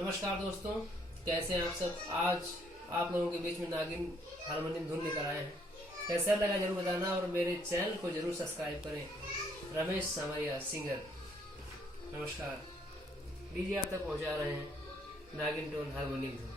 नमस्कार दोस्तों, कैसे हैं आप सब। आज आप लोगों के बीच में नागिन हारमोनियम धुन लेकर आए हैं। कैसा लगा जरूर बताना और मेरे चैनल को जरूर सब्सक्राइब करें। रमेश सामरिया सिंगर। नमस्कार। डीजे आप तक पहुंचा रहे हैं नागिन टोन हारमोनियम धुन।